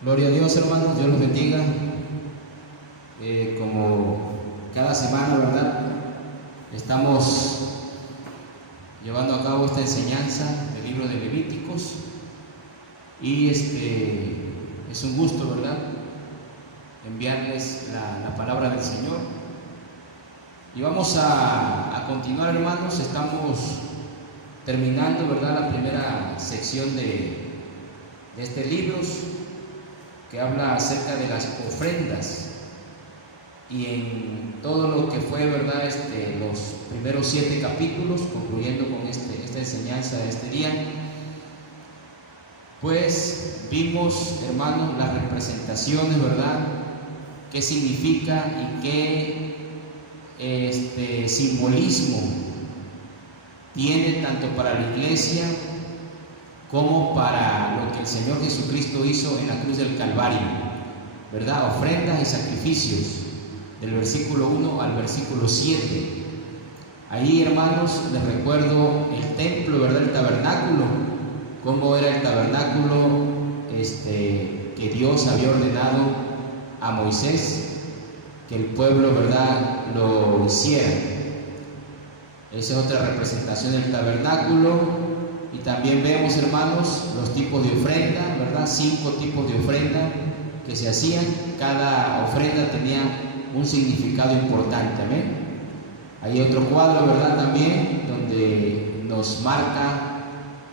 Gloria a Dios, hermanos, Dios los bendiga. Como cada semana, ¿verdad? Estamos llevando a cabo esta enseñanza del libro de Levíticos y es un gusto, ¿verdad?, enviarles la palabra del Señor. Y vamos a continuar, hermanos. Estamos terminando, ¿verdad?, la primera sección de este libro, que habla acerca de las ofrendas, y en todo lo que fue, ¿verdad?, los primeros 7 capítulos, concluyendo con esta enseñanza de este día, pues vimos, hermanos, las representaciones, ¿verdad?, qué significa y qué simbolismo tiene tanto para la iglesia como para lo que el Señor Jesucristo hizo en la cruz del Calvario, ¿verdad? Ofrendas y sacrificios, del versículo 1 al versículo 7. Ahí, hermanos, les recuerdo el templo, ¿verdad?, el tabernáculo, cómo era el tabernáculo que Dios había ordenado a Moisés que el pueblo, ¿verdad?, lo hiciera. Esa es otra representación del tabernáculo. Y también vemos, hermanos, los tipos de ofrenda, ¿verdad? 5 tipos de ofrenda que se hacían. Cada ofrenda tenía un significado importante, amén. Hay otro cuadro, ¿verdad?, también, donde nos marca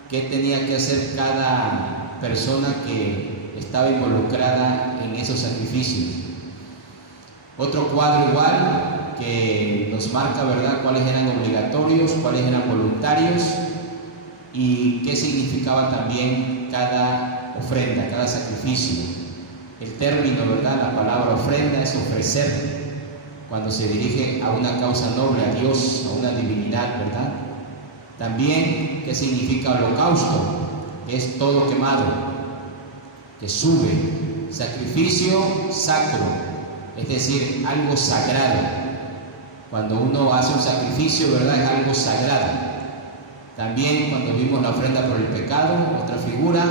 qué tenía que hacer cada persona que estaba involucrada en esos sacrificios. Otro cuadro igual que nos marca, ¿verdad?, cuáles eran obligatorios, cuáles eran voluntarios, y qué significaba también cada ofrenda, cada sacrificio. El término, ¿verdad?, la palabra ofrenda es ofrecer, cuando se dirige a una causa noble, a Dios, a una divinidad, ¿verdad? También qué significa holocausto, es todo quemado, que sube. Sacrificio sacro, es decir, algo sagrado. Cuando uno hace un sacrificio, ¿verdad?, es algo sagrado. También cuando vimos la ofrenda por el pecado, otra figura,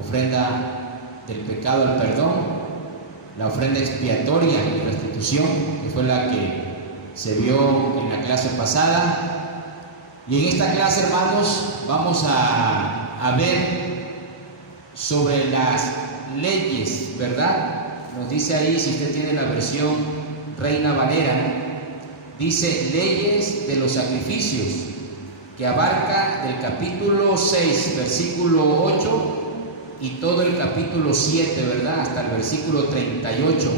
ofrenda del pecado al perdón, la ofrenda expiatoria y restitución, que fue la que se vio en la clase pasada. Y en esta clase, hermanos, vamos a ver sobre las leyes, ¿verdad? Nos dice ahí, si usted tiene la versión Reina Valera, dice leyes de los sacrificios, que abarca del capítulo 6, versículo 8, y todo el capítulo 7, ¿verdad?, hasta el versículo 38.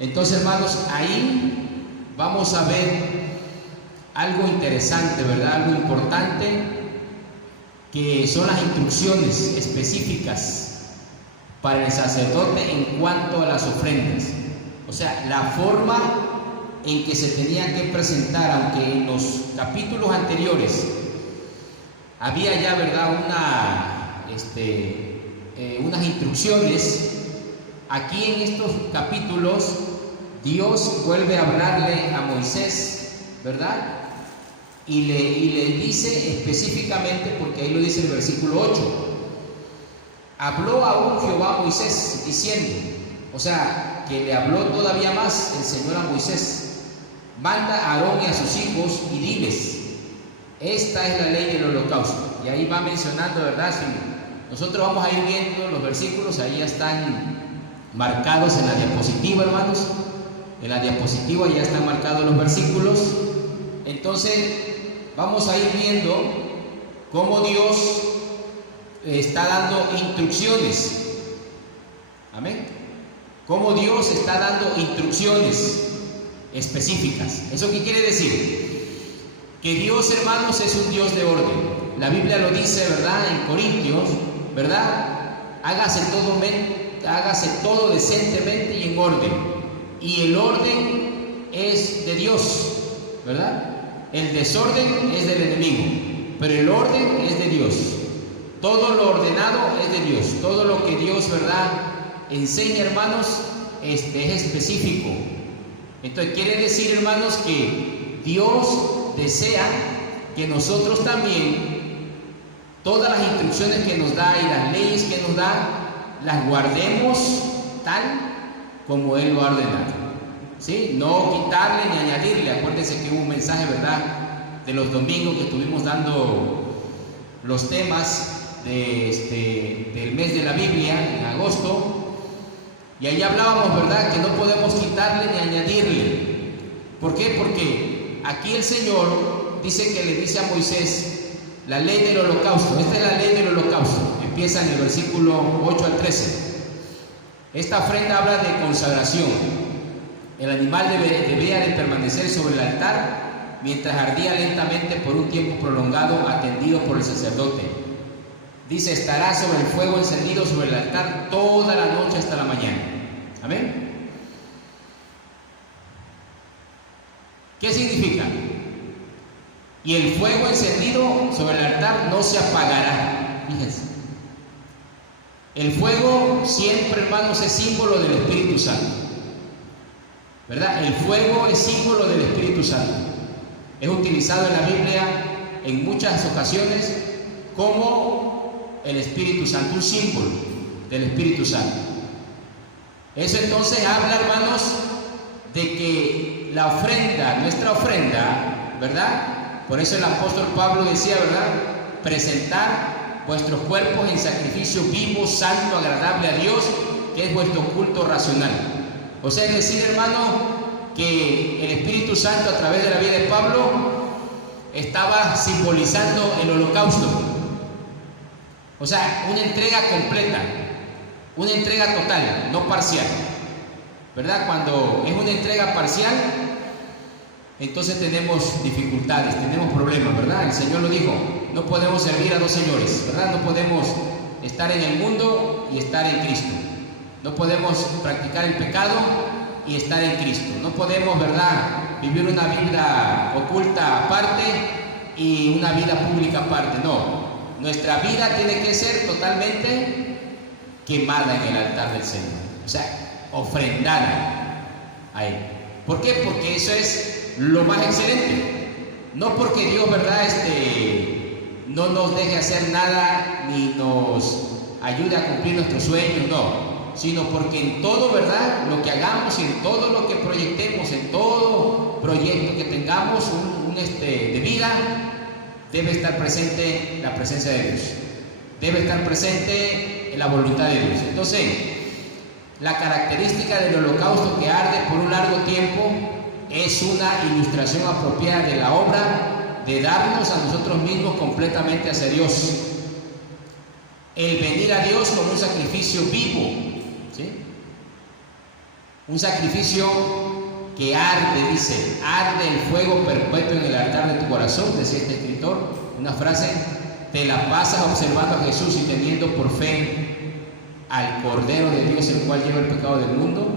Entonces, hermanos, ahí vamos a ver algo interesante, ¿verdad?, algo importante, que son las instrucciones específicas para el sacerdote en cuanto a las ofrendas. O sea, la forma en que se tenía que presentar, aunque en los capítulos anteriores había ya, ¿verdad?, unas instrucciones. Aquí en estos capítulos Dios vuelve a hablarle a Moisés, ¿verdad?, y le dice específicamente, porque ahí lo dice el versículo 8, habló aún Jehová a Moisés diciendo, o sea, que le habló todavía más el Señor a Moisés: manda a Aarón y a sus hijos y diles, esta es la ley del holocausto. Y ahí va mencionando, ¿verdad? Si nosotros vamos a ir viendo los versículos, ahí ya están marcados en la diapositiva, hermanos. En la diapositiva ya están marcados los versículos. Entonces vamos a ir viendo cómo Dios está dando instrucciones. Amén. Cómo Dios está dando instrucciones específicas. ¿Eso qué quiere decir? Que Dios, hermanos, es un Dios de orden. La Biblia lo dice, ¿verdad?, en Corintios, ¿verdad? Hágase todo decentemente y en orden. Y el orden es de Dios, ¿verdad? El desorden es del enemigo, pero el orden es de Dios. Todo lo ordenado es de Dios. Todo lo que Dios, ¿verdad?, enseña, hermanos, es específico. Entonces quiere decir, hermanos, que Dios desea que nosotros también, todas las instrucciones que nos da y las leyes que nos da, las guardemos tal como Él lo ha ordenado, ¿sí? No quitarle ni añadirle. Acuérdense que hubo un mensaje, ¿verdad?, de los domingos que estuvimos dando los temas del mes de la Biblia, en agosto, y ahí hablábamos, ¿verdad?, que no podemos quitarle ni añadirle. ¿Por qué? Porque aquí el Señor dice que le dice a Moisés la ley del holocausto. Esta es la ley del holocausto. Empieza en el versículo 8 al 13. Esta ofrenda habla de consagración. El animal debía de permanecer sobre el altar mientras ardía lentamente por un tiempo prolongado, atendido por el sacerdote. Dice, estará sobre el fuego encendido sobre el altar toda la noche hasta la mañana. Amén. ¿Qué significa? Y el fuego encendido sobre el altar no se apagará. Fíjense. El fuego siempre, hermanos, es símbolo del Espíritu Santo, ¿verdad? El fuego es símbolo del Espíritu Santo. Es utilizado en la Biblia en muchas ocasiones como el Espíritu Santo, un símbolo del Espíritu Santo. Eso entonces habla, hermanos, de que la ofrenda, nuestra ofrenda, ¿verdad? Por eso el apóstol Pablo decía, ¿verdad?, presentar vuestros cuerpos en sacrificio vivo, santo, agradable a Dios, que es vuestro culto racional. O sea, es decir, hermano, que el Espíritu Santo a través de la vida de Pablo estaba simbolizando el holocausto. O sea, una entrega completa, una entrega total, no parcial, ¿verdad? Cuando es una entrega parcial, entonces tenemos dificultades, tenemos problemas, ¿verdad? El Señor lo dijo, no podemos servir a dos señores, ¿verdad? No podemos estar en el mundo y estar en Cristo. No podemos practicar el pecado y estar en Cristo. No podemos, ¿verdad?, vivir una vida oculta aparte y una vida pública aparte. No, nuestra vida tiene que ser totalmente quemada en el altar del Señor. O sea, ofrendada a Él. ¿Por qué? Porque eso es lo más excelente. No porque Dios, ¿verdad?, no nos deje hacer nada ni nos ayude a cumplir nuestros sueños, no, sino porque en todo, ¿verdad?, lo que hagamos y en todo lo que proyectemos, en todo proyecto que tengamos de vida, debe estar presente la presencia de Dios, debe estar presente la voluntad de Dios. Entonces, la característica del holocausto que arde por un largo tiempo es una ilustración apropiada de la obra de darnos a nosotros mismos completamente hacia Dios. El venir a Dios con un sacrificio vivo, ¿sí? Un sacrificio que arde, dice, arde el fuego perpetuo en el altar de tu corazón, decía este escritor, una frase, te la pasas observando a Jesús y teniendo por fe al Cordero de Dios, el cual lleva el pecado del mundo.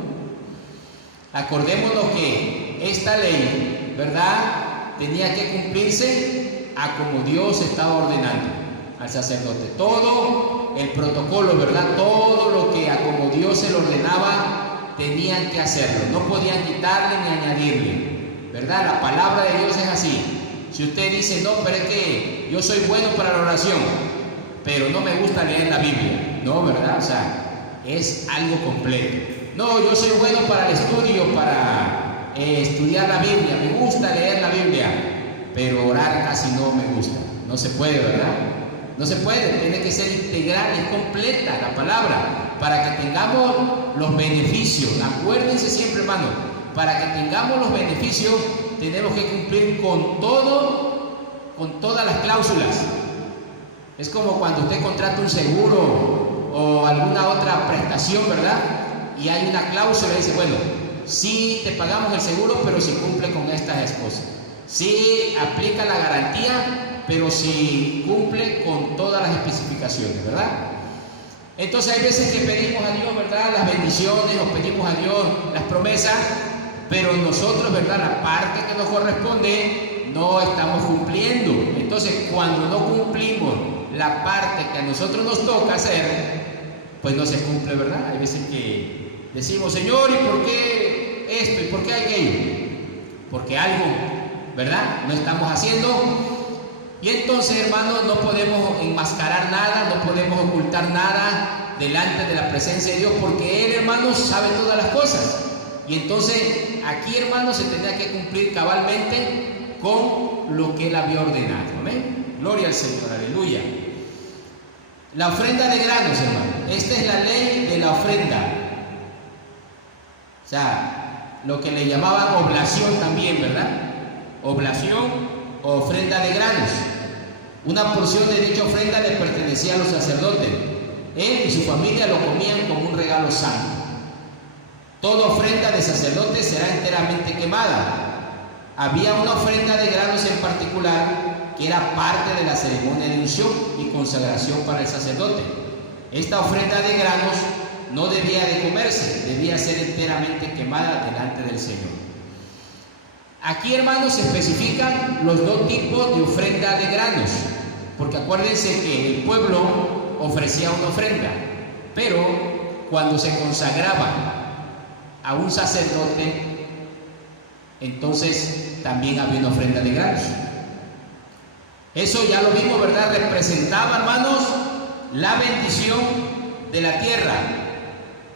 Acordémonos que esta ley, ¿verdad?, tenía que cumplirse a como Dios estaba ordenando al sacerdote. Todo el protocolo, ¿verdad?, todo lo que a como Dios se lo ordenaba, tenían que hacerlo. No podían quitarle ni añadirle, ¿verdad? La palabra de Dios es así. Si usted dice, no, pero es que yo soy bueno para la oración, pero no me gusta leer la Biblia, no, ¿verdad? O sea, es algo completo. No, yo soy bueno para el estudio, para estudiar la Biblia, me gusta leer la Biblia, pero orar casi no me gusta. No se puede, ¿verdad? No se puede, tiene que ser integral, es completa la palabra, para que tengamos los beneficios. Acuérdense siempre, hermano, para que tengamos los beneficios, tenemos que cumplir con todo, con todas las cláusulas. Es como cuando usted contrata un seguro o alguna otra prestación, ¿verdad? Y hay una cláusula y dice, bueno, sí te pagamos el seguro, pero si cumple con estas cosas. Sí aplica la garantía, pero si cumple con todas las especificaciones, ¿verdad? Entonces hay veces que pedimos a Dios, ¿verdad?, las bendiciones, o pedimos a Dios las promesas, pero nosotros, ¿verdad?, la parte que nos corresponde no estamos cumpliendo. Entonces, cuando no cumplimos la parte que a nosotros nos toca hacer, pues no se cumple, ¿verdad? Hay veces que decimos, Señor, ¿y por qué esto? ¿Y por qué aquello? Porque algo, ¿verdad?, no estamos haciendo. Y entonces, hermanos, no podemos enmascarar nada, no podemos ocultar nada delante de la presencia de Dios, porque Él, hermanos, sabe todas las cosas. Y entonces aquí, hermanos, se tendría que cumplir cabalmente con lo que Él había ordenado. Amén. Gloria al Señor, aleluya. La ofrenda de granos, hermanos. Esta es la ley de la ofrenda. O sea, lo que le llamaban oblación también, ¿verdad? Oblación o ofrenda de granos. Una porción de dicha ofrenda le pertenecía a los sacerdotes. Él y su familia lo comían como un regalo santo. Toda ofrenda de sacerdote será enteramente quemada. Había una ofrenda de granos en particular que era parte de la ceremonia de unción y consagración para el sacerdote. Esta ofrenda de granos no debía de comerse, debía ser enteramente quemada delante del Señor. Aquí, hermanos, se especifican los dos tipos de ofrenda de granos, porque acuérdense que el pueblo ofrecía una ofrenda, pero cuando se consagraba a un sacerdote, entonces también había una ofrenda de granos. Eso ya lo vimos, ¿verdad? Representaba, hermanos, la bendición de la tierra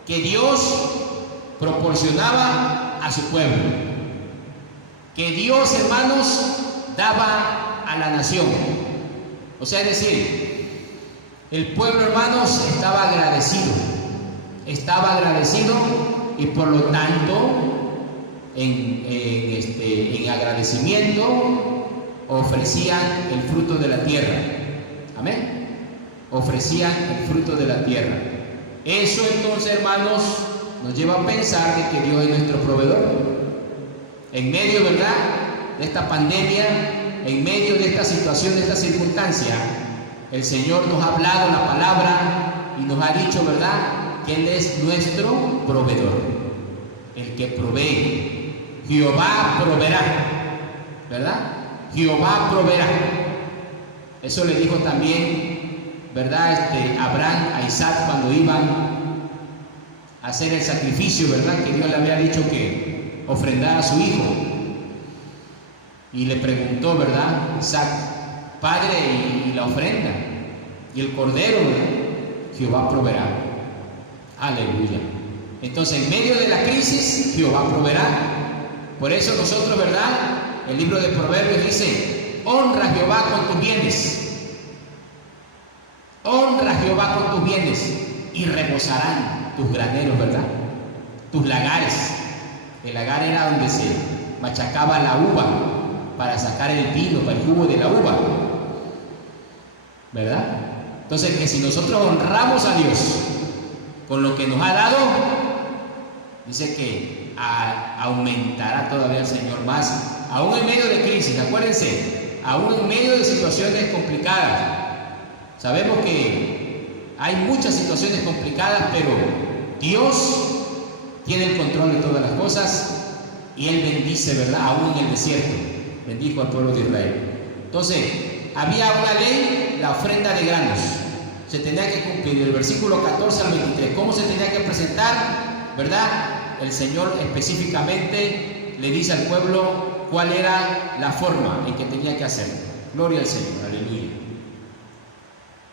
que Dios proporcionaba a su pueblo, que Dios, hermanos, daba a la nación. O sea, es decir, el pueblo, hermanos, estaba agradecido y por lo tanto en agradecimiento ofrecían el fruto de la tierra. Amén. Ofrecían el fruto de la tierra. Eso entonces, hermanos, nos lleva a pensar de que Dios es nuestro proveedor. En medio, ¿verdad?, de esta pandemia, en medio de esta situación, de esta circunstancia, el Señor nos ha hablado la palabra y nos ha dicho, ¿verdad?, que Él es nuestro proveedor, el que provee. Jehová proveerá, ¿verdad? Jehová proveerá. Eso le dijo también, ¿verdad?, Abraham a Isaac cuando iban a hacer el sacrificio, ¿verdad?, que Dios le había dicho que ofrendara a su hijo. Y le preguntó, ¿verdad?, Isaac: Padre, ¿y la ofrenda? Y el cordero, ¿verdad? Jehová proveerá. Aleluya. Entonces, en medio de la crisis, Jehová proveerá. Por eso nosotros, ¿verdad?, el libro de Proverbios dice: honra a Jehová con tus bienes. Honra a Jehová con tus bienes y rebosarán tus graneros, ¿verdad? Tus lagares. El lagar era donde se machacaba la uva para sacar el vino, para el jugo de la uva, ¿verdad? Entonces, que si nosotros honramos a Dios con lo que nos ha dado, dice que aumentará todavía el Señor más, aún en medio de crisis. Acuérdense, aún en medio de situaciones complicadas. Sabemos que hay muchas situaciones complicadas, pero Dios tiene el control de todas las cosas y Él bendice, ¿verdad?, aún en el desierto. Bendijo al pueblo de Israel. Entonces, había una ley, la ofrenda de granos. Se tenía que cumplir del versículo 14 al 23. ¿Cómo se tenía que presentar? ¿Verdad? El Señor específicamente le dice al pueblo cuál era la forma en que tenía que hacerlo. Gloria al Señor, aleluya.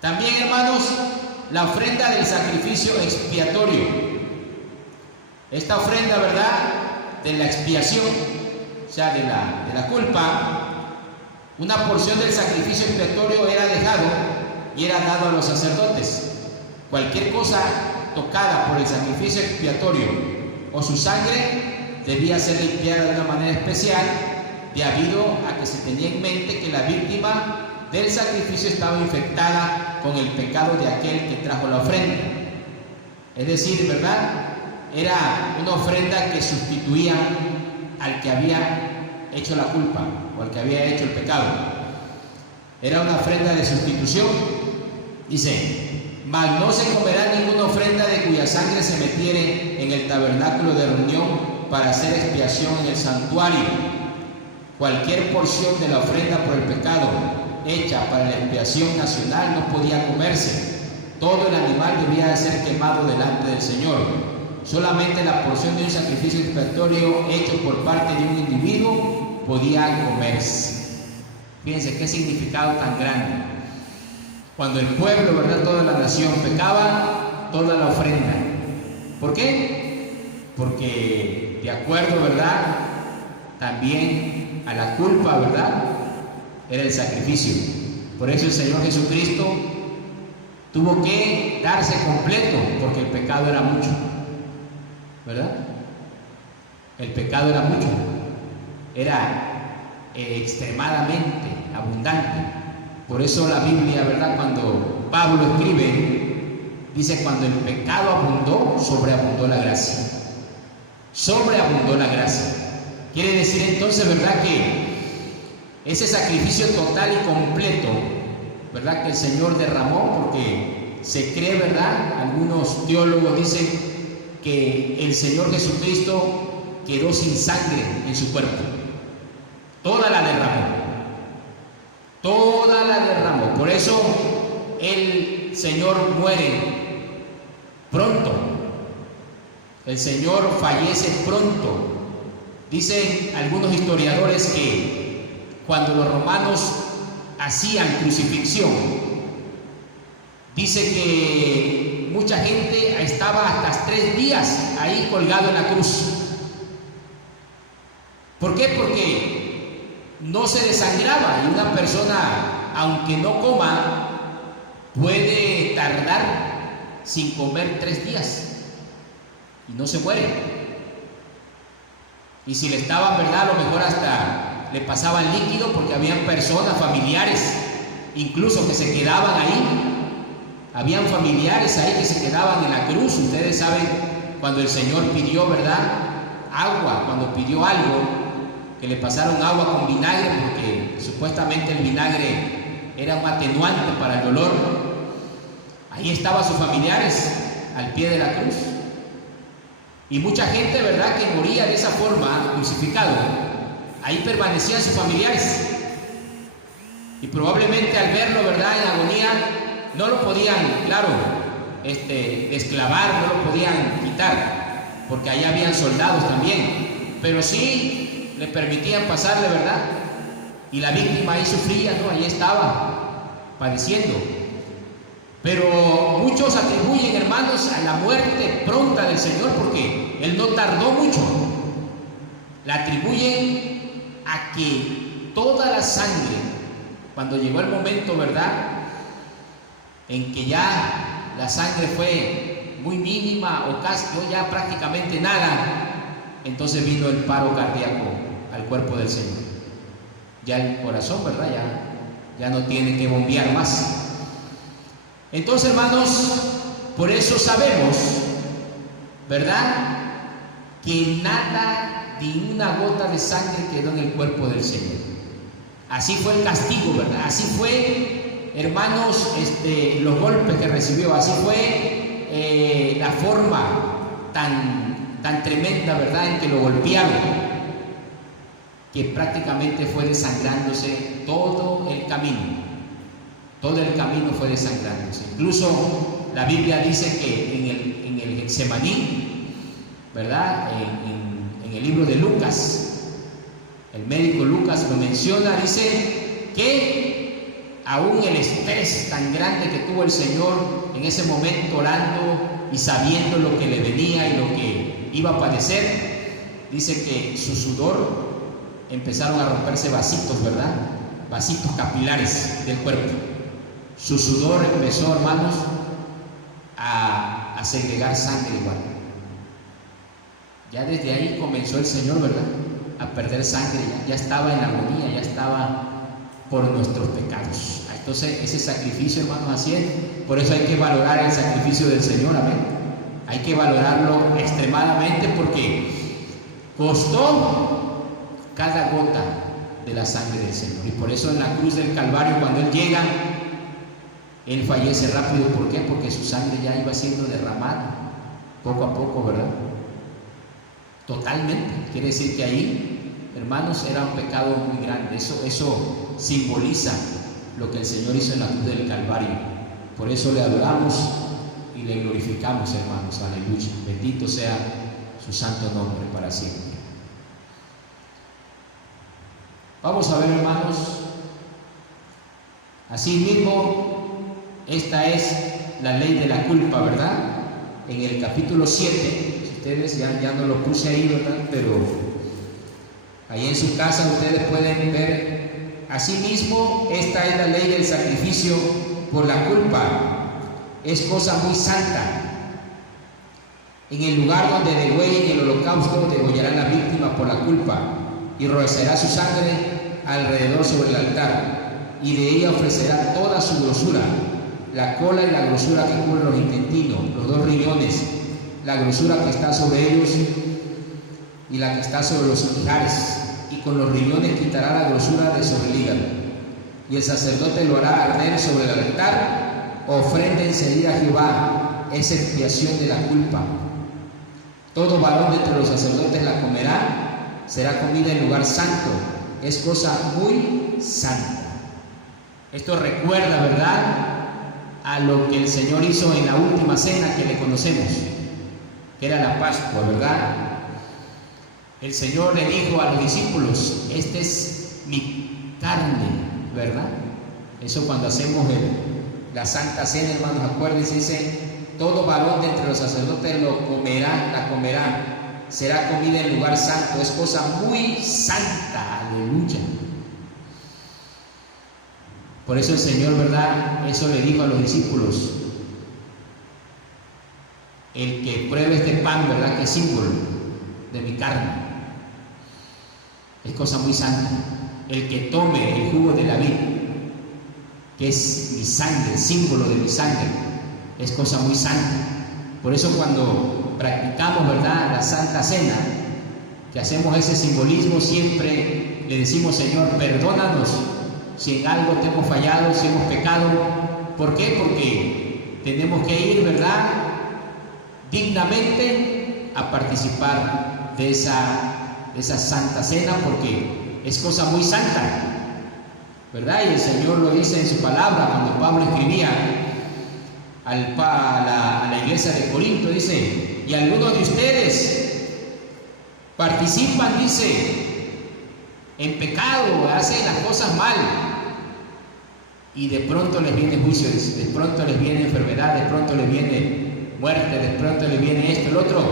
También, hermanos, la ofrenda del sacrificio expiatorio. Esta ofrenda, ¿verdad?, de la expiación, o sea, de la culpa, una porción del sacrificio expiatorio era dejado y era dado a los sacerdotes. Cualquier cosa tocada por el sacrificio expiatorio o su sangre debía ser limpiada de una manera especial, debido a que se tenía en mente que la víctima del sacrificio estaba infectada con el pecado de aquel que trajo la ofrenda. Es decir, ¿verdad?, era una ofrenda que sustituía al que había hecho la culpa o al que había hecho el pecado. Era una ofrenda de sustitución. Dice: mas no se comerá ninguna ofrenda de cuya sangre se metiere en el tabernáculo de reunión para hacer expiación en el santuario. Cualquier porción de la ofrenda por el pecado hecha para la expiación nacional no podía comerse. Todo el animal debía de ser quemado delante del Señor. Solamente la porción de un sacrificio expiatorio hecho por parte de un individuo podía comerse. Fíjense qué significado tan grande. Cuando el pueblo, ¿verdad?, toda la nación pecaba, toda la ofrenda. ¿Por qué? Porque de acuerdo, ¿verdad?, también a la culpa, ¿verdad?, era el sacrificio. Por eso el Señor Jesucristo tuvo que darse completo, porque el pecado era mucho, ¿verdad? El pecado era mucho, era extremadamente abundante. Por eso la Biblia, ¿verdad?, cuando Pablo escribe, dice: cuando el pecado abundó, sobreabundó la gracia. Sobreabundó la gracia. Quiere decir entonces, ¿verdad?, que ese sacrificio total y completo, ¿verdad?, que el Señor derramó, porque se cree, ¿verdad?, algunos teólogos dicen que el Señor Jesucristo quedó sin sangre en su cuerpo. Toda la derramó. Toda la derramó. Por eso el Señor muere pronto. El Señor fallece pronto. Dicen algunos historiadores que cuando los romanos hacían crucifixión, dice que mucha gente estaba hasta 3 días ahí colgado en la cruz. ¿Por qué? Porque no se desangraba, y una persona, aunque no coma, puede tardar sin comer 3 días y no se muere. Y si le estaban, ¿verdad?, a lo mejor hasta le pasaban líquido, porque habían personas, familiares, incluso que se quedaban ahí. Habían familiares ahí que se quedaban en la cruz. Ustedes saben, cuando el Señor pidió, ¿verdad?, agua, cuando pidió algo, que le pasaron agua con vinagre, porque supuestamente el vinagre era un atenuante para el dolor. Ahí estaban sus familiares al pie de la cruz. Y mucha gente, ¿verdad?, que moría de esa forma, crucificado, ahí permanecían sus familiares. Y probablemente al verlo, ¿verdad?, en agonía, no lo podían, claro, desclavar, no lo podían quitar, porque allá habían soldados también, pero sí le permitían pasarle, ¿verdad? Y la víctima ahí sufría, ¿no? Ahí estaba padeciendo. Pero muchos atribuyen, hermanos, a la muerte pronta del Señor, porque Él no tardó mucho. La atribuyen a que toda la sangre, cuando llegó el momento, ¿verdad?, en que ya la sangre fue muy mínima o casi ya prácticamente nada, entonces vino el paro cardíaco al cuerpo del Señor. Ya el corazón, ¿verdad?, ya no tiene que bombear más. Entonces, hermanos, por eso sabemos, ¿verdad?, que nada, ni una gota de sangre quedó en el cuerpo del Señor. Así fue el castigo, ¿verdad? Así fue, hermanos, los golpes que recibió. Así fue la forma tan tremenda, ¿verdad?, en que lo golpearon, que prácticamente fue desangrándose todo el camino. Todo el camino fue desangrándose. Incluso la Biblia dice que en el Getsemaní, ¿verdad?, en el libro de Lucas, el médico Lucas lo menciona, dice que aún el estrés tan grande que tuvo el Señor en ese momento, orando y sabiendo lo que le venía y lo que iba a padecer, dice que su sudor empezaron a romperse vasitos, ¿verdad?, vasitos capilares del cuerpo. Su sudor empezó, hermanos, a segregar sangre igual. Ya desde ahí comenzó el Señor, ¿verdad?, a perder sangre. Ya estaba en la agonía, ya estaba por nuestros pecados. Entonces, ese sacrificio, hermanos, así es. Por eso hay que valorar el sacrificio del Señor, amén. Hay que valorarlo extremadamente, porque costó cada gota de la sangre del Señor. Y por eso en la cruz del Calvario, cuando Él llega, Él fallece rápido. ¿Por qué? Porque su sangre ya iba siendo derramada poco a poco, ¿verdad? Totalmente. Quiere decir que ahí, hermanos, era un pecado muy grande. Eso simboliza lo que el Señor hizo en la cruz del Calvario. Por eso le adoramos y le glorificamos, hermanos. Aleluya. Bendito sea su santo nombre para siempre. Vamos a ver, hermanos. Asimismo, esta es la ley de la culpa, ¿verdad? en el capítulo 7, si ustedes ya no lo puse ahí, ¿verdad? Pero ahí en su casa ustedes pueden ver, asimismo, esta es la ley del sacrificio por la culpa, es cosa muy santa. En el lugar donde degüellen el holocausto, degollará la víctima por la culpa y rocerá su sangre alrededor sobre el altar, y de ella ofrecerá toda su grosura, la cola y la grosura que cubre los intestinos, los 2 riñones, la grosura que está sobre ellos y la que está sobre los ijares, y con los riñones quitará la grosura de sobre el hígado. Y el sacerdote lo hará arder sobre el altar, ofrenda encendida a Jehová, es expiación de la culpa. Todo varón entre los sacerdotes la comerá, será comida en lugar santo, es cosa muy santa. Esto recuerda, ¿verdad?, a lo que el Señor hizo en la última cena que le conocemos, que era la Pascua, ¿verdad? El Señor le dijo a los discípulos: esta es mi carne, ¿verdad? Eso cuando hacemos la Santa Cena, hermanos, acuérdense, dice: todo varón de entre los sacerdotes lo comerá, la comerá, será comida en lugar santo, es cosa muy santa, aleluya. Por eso el Señor, ¿verdad?, eso le dijo a los discípulos: el que pruebe este pan, ¿verdad?, que es símbolo de mi carne, es cosa muy santa. El que tome el jugo de la vid, que es mi sangre, símbolo de mi sangre, es cosa muy santa. Por eso cuando practicamos, ¿verdad?, la Santa Cena, que hacemos ese simbolismo, siempre le decimos: Señor, perdónanos si en algo te hemos fallado, si hemos pecado. ¿Por qué? Porque tenemos que ir, ¿verdad?, dignamente a participar de esa Santa Cena, porque es cosa muy santa, ¿verdad? Y el Señor lo dice en su palabra cuando Pablo escribía a la iglesia de Corinto, dice: y algunos de ustedes participan, dice, en pecado, hacen las cosas mal, y de pronto les viene juicio, de pronto les viene enfermedad, de pronto les viene muerte, de pronto les viene esto, el otro,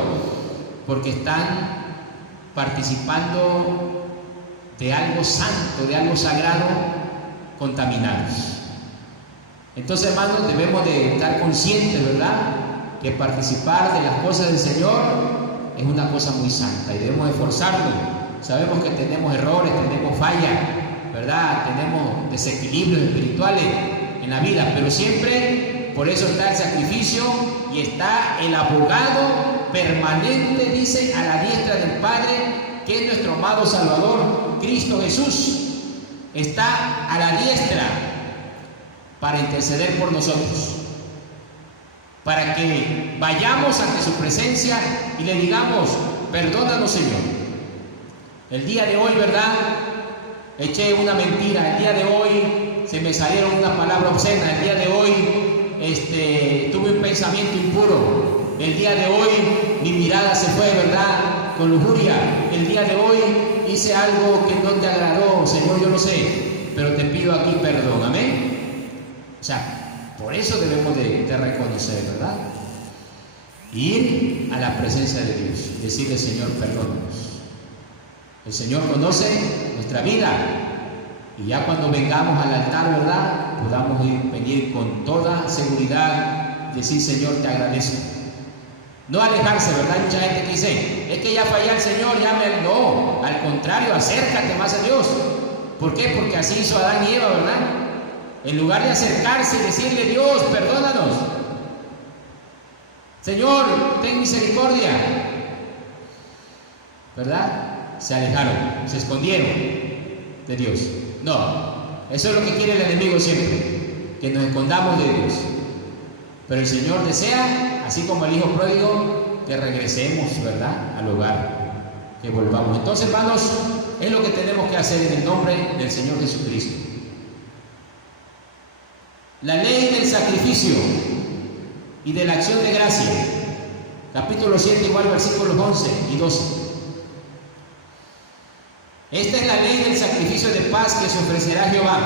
porque están participando de algo santo, de algo sagrado, contaminados. Entonces, hermanos, debemos de estar conscientes, ¿verdad?, que participar de las cosas del Señor es una cosa muy santa y debemos esforzarnos. Sabemos que tenemos errores, tenemos fallas, ¿verdad?, tenemos desequilibrios espirituales en la vida, pero siempre, por eso está el sacrificio y está el abogado permanente, dice, a la diestra del Padre, que es nuestro amado Salvador, Cristo Jesús. Está a la diestra para interceder por nosotros, para que vayamos ante su presencia y le digamos: perdónanos, Señor. El día de hoy, ¿verdad?, eché una mentira, el día de hoy se me salieron una palabra obscena, el día de hoy tuve un pensamiento impuro, el día de hoy mi mirada se fue, ¿verdad?, con lujuria, el día de hoy hice algo que no te agradó, Señor, yo lo sé, pero te pido aquí perdón, amén. O sea, por eso debemos de reconocer, ¿verdad?, ir a la presencia de Dios y decirle: Señor, perdónanos. El Señor conoce nuestra vida, y ya cuando vengamos al altar, ¿verdad?, podamos venir con toda seguridad, decir: Señor, te agradezco. No alejarse, ¿verdad? Hay mucha gente que dice: es que ya fallé al Señor, no, al contrario, acércate más a Dios. ¿Por qué? Porque así hizo Adán y Eva, ¿verdad? En lugar de acercarse y decirle: Dios, perdónanos, Señor, ten misericordia, ¿verdad?, se alejaron, se escondieron de Dios. No, eso es lo que quiere el enemigo siempre, que nos escondamos de Dios. Pero el Señor desea, así como el hijo pródigo, que regresemos, ¿verdad?, al hogar, que volvamos. Entonces, hermanos, es lo que tenemos que hacer en el nombre del Señor Jesucristo. La ley del sacrificio y de la acción de gracia, capítulo 7, igual versículos 11 y 12. Esta es la ley del sacrificio de paz que se ofrecerá a Jehová.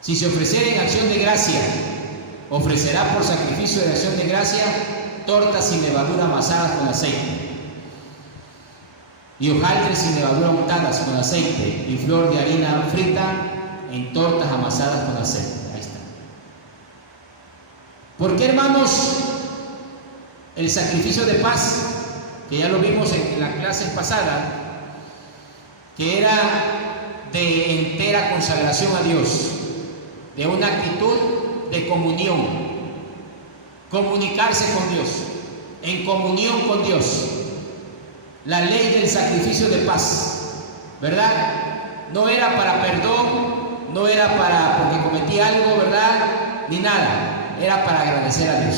Si se ofreciera en acción de gracia, ofrecerá por sacrificio de acción de gracia tortas sin levadura amasadas con aceite, y hojaldres sin levadura untadas con aceite, y flor de harina frita en tortas amasadas con aceite. Ahí está. ¿Por qué, hermanos, el sacrificio de paz, que ya lo vimos en la clase pasada, que era de entera consagración a Dios, de una actitud de comunión, comunicarse con Dios, en comunión con Dios, la ley del sacrificio de paz, ¿verdad? No era para perdón, no era para porque cometí algo, ¿verdad? Ni nada, era para agradecer a Dios,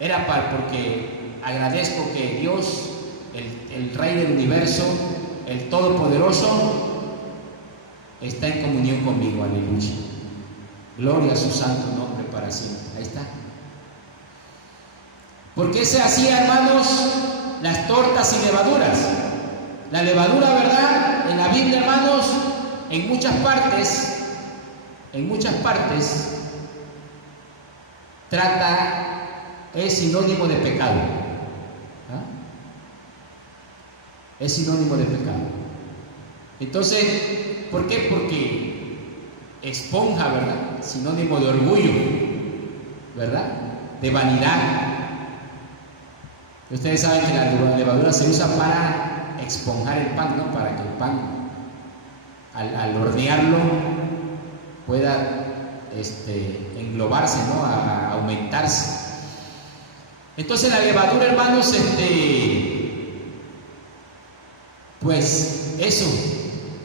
era porque agradezco que Dios, el Rey del universo, el Todopoderoso, está en comunión conmigo, aleluya. Gloria a su santo nombre para siempre. Ahí está. ¿Por qué se hacía, hermanos, las tortas sin levaduras? La levadura, ¿verdad? En la Biblia, hermanos, en muchas partes, es sinónimo de pecado. ¿Ah? Es sinónimo de pecado. Entonces, ¿por qué? Porque esponja, ¿verdad? Sinónimo de orgullo, ¿verdad? De vanidad. Ustedes saben que la levadura se usa para esponjar el pan, ¿no? Para que el pan, al hornearlo, pueda englobarse, ¿no? A aumentarse. Entonces la levadura, hermanos, pues eso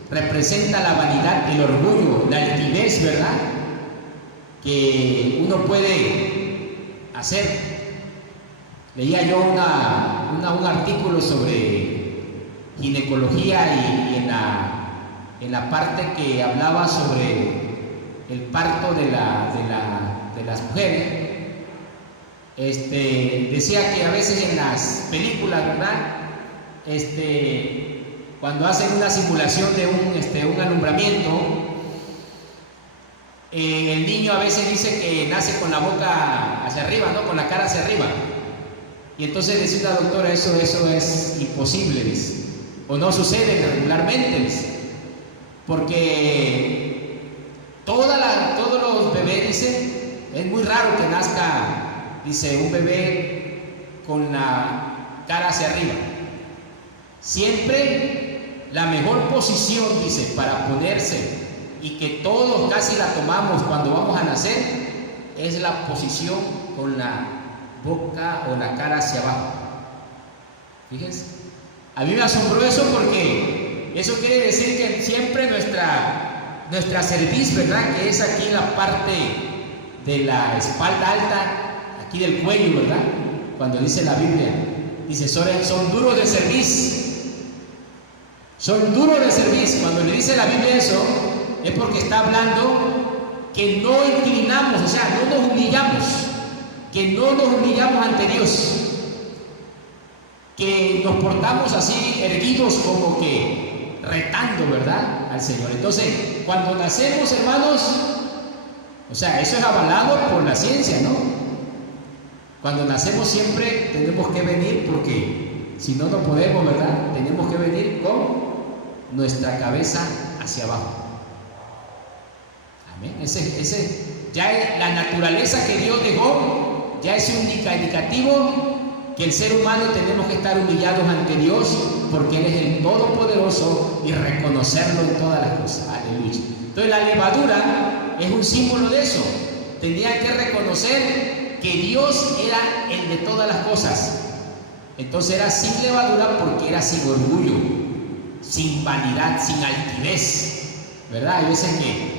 representa la vanidad, el orgullo, la altivez, ¿verdad? Que uno puede hacer. Leía yo un artículo sobre ginecología y en la parte que hablaba sobre el parto de las mujeres, decía que a veces en las películas, ¿verdad? Cuando hacen una simulación de un alumbramiento, el niño a veces dice que nace con la boca hacia arriba, ¿no? Con la cara hacia arriba. Y entonces dice la doctora, eso es imposible, dice, o no sucede regularmente, dice, porque todos los bebés, dice, es muy raro que nazca, dice, un bebé con la cara hacia arriba. Siempre la mejor posición, dice, para ponerse, y que todos casi la tomamos cuando vamos a nacer, es la posición con la boca o la cara hacia abajo. Fíjense, a mí me asombró eso, porque eso quiere decir que siempre nuestra cerviz, ¿verdad? Que es aquí en la parte de la espalda alta, aquí del cuello, ¿verdad? Cuando dice la Biblia, dice, son duros de cerviz. Son duros de cerviz. Cuando le dice la Biblia eso, es porque está hablando que no inclinamos, o sea, no nos humillamos, que no nos humillamos ante Dios, que nos portamos así erguidos como que retando, ¿verdad? Al Señor. Entonces, cuando nacemos, hermanos, o sea, eso es avalado por la ciencia, ¿no? Cuando nacemos siempre tenemos que venir, porque si no, no podemos, ¿verdad? Tenemos que venir con nuestra cabeza hacia abajo. Amén. Ese ya es la naturaleza que Dios dejó, ya es un indicativo que el ser humano tenemos que estar humillados ante Dios, porque Él es el Todopoderoso, y reconocerlo en todas las cosas. Aleluya. Entonces la levadura es un símbolo de eso. Tenían que reconocer que Dios era el de todas las cosas. Entonces era sin levadura porque era sin orgullo, sin vanidad, sin altivez, ¿verdad? Hay veces que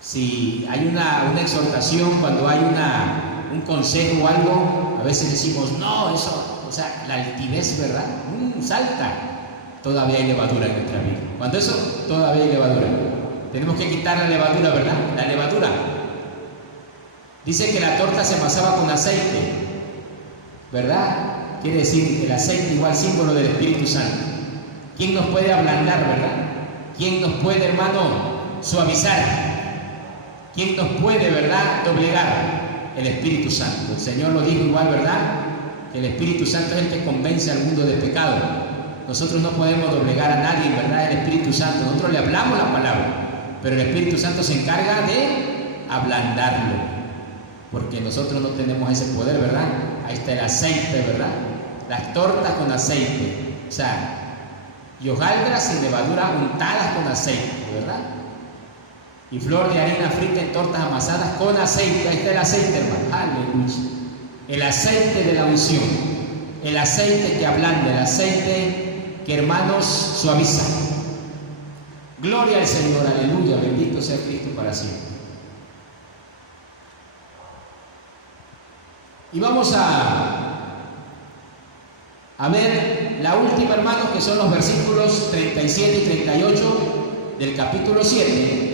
si hay una exhortación, cuando hay un consejo o algo, a veces decimos, no, eso, o sea, la altivez, ¿verdad? Salta. Todavía hay levadura en nuestra vida. Cuando eso, todavía hay levadura. Tenemos que quitar la levadura, ¿verdad? La levadura. Dice que la torta se amasaba con aceite, ¿verdad? Quiere decir, el aceite igual símbolo del Espíritu Santo. ¿Quién nos puede ablandar, verdad? ¿Quién nos puede, hermano, suavizar? ¿quién nos puede, verdad, doblegar? El Espíritu Santo. El Señor lo dijo igual, ¿verdad? Que el Espíritu Santo es el que convence al mundo de pecado. Nosotros no podemos doblegar a nadie, ¿verdad? El Espíritu Santo. Nosotros le hablamos la palabra, pero el Espíritu Santo se encarga de ablandarlo, porque nosotros no tenemos ese poder, ¿verdad? Ahí está el aceite, ¿verdad? Las tortas con aceite, o sea, y hojaldras sin levadura untadas con aceite, ¿verdad? Y flor de harina frita en tortas amasadas con aceite. Ahí está el aceite, hermano. Aleluya. El aceite de la unción, el aceite que ablanda, el aceite que, hermanos, suaviza. Gloria al Señor, aleluya, bendito sea Cristo para siempre. Y vamos a ver la última, hermanos, que son los versículos 37 y 38 del capítulo 7.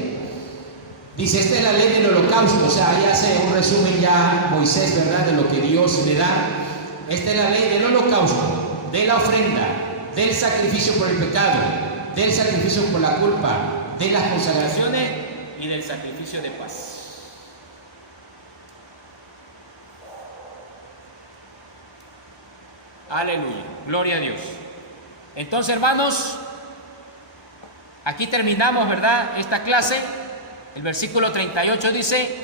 Dice, esta es la ley del holocausto, o sea, ahí hace un resumen ya Moisés, ¿verdad?, de lo que Dios le da. Esta es la ley del holocausto, de la ofrenda, del sacrificio por el pecado, del sacrificio por la culpa, de las consagraciones y del sacrificio de paz. Aleluya, gloria a Dios. Entonces, hermanos, aquí terminamos, ¿verdad?, esta clase. El versículo 38 dice,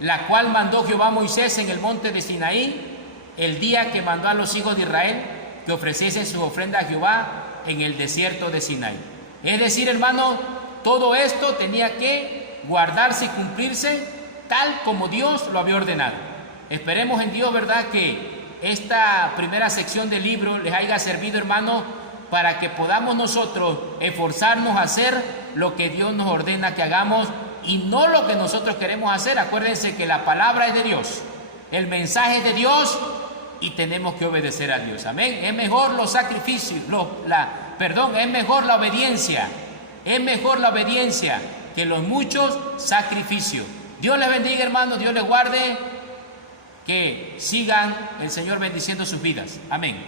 la cual mandó Jehová a Moisés en el monte de Sinaí, el día que mandó a los hijos de Israel que ofreciesen su ofrenda a Jehová en el desierto de Sinaí. Es decir, hermano, todo esto tenía que guardarse y cumplirse tal como Dios lo había ordenado. Esperemos en Dios, ¿verdad?, que esta primera sección del libro les haya servido, hermano, para que podamos nosotros esforzarnos a hacer lo que Dios nos ordena que hagamos y no lo que nosotros queremos hacer. Acuérdense que la palabra es de Dios, el mensaje es de Dios y tenemos que obedecer a Dios. Amén. Es mejor los sacrificios, es mejor la obediencia. Es mejor la obediencia que los muchos sacrificios. Dios les bendiga, hermanos, Dios les guarde. Que sigan el Señor bendiciendo sus vidas. Amén.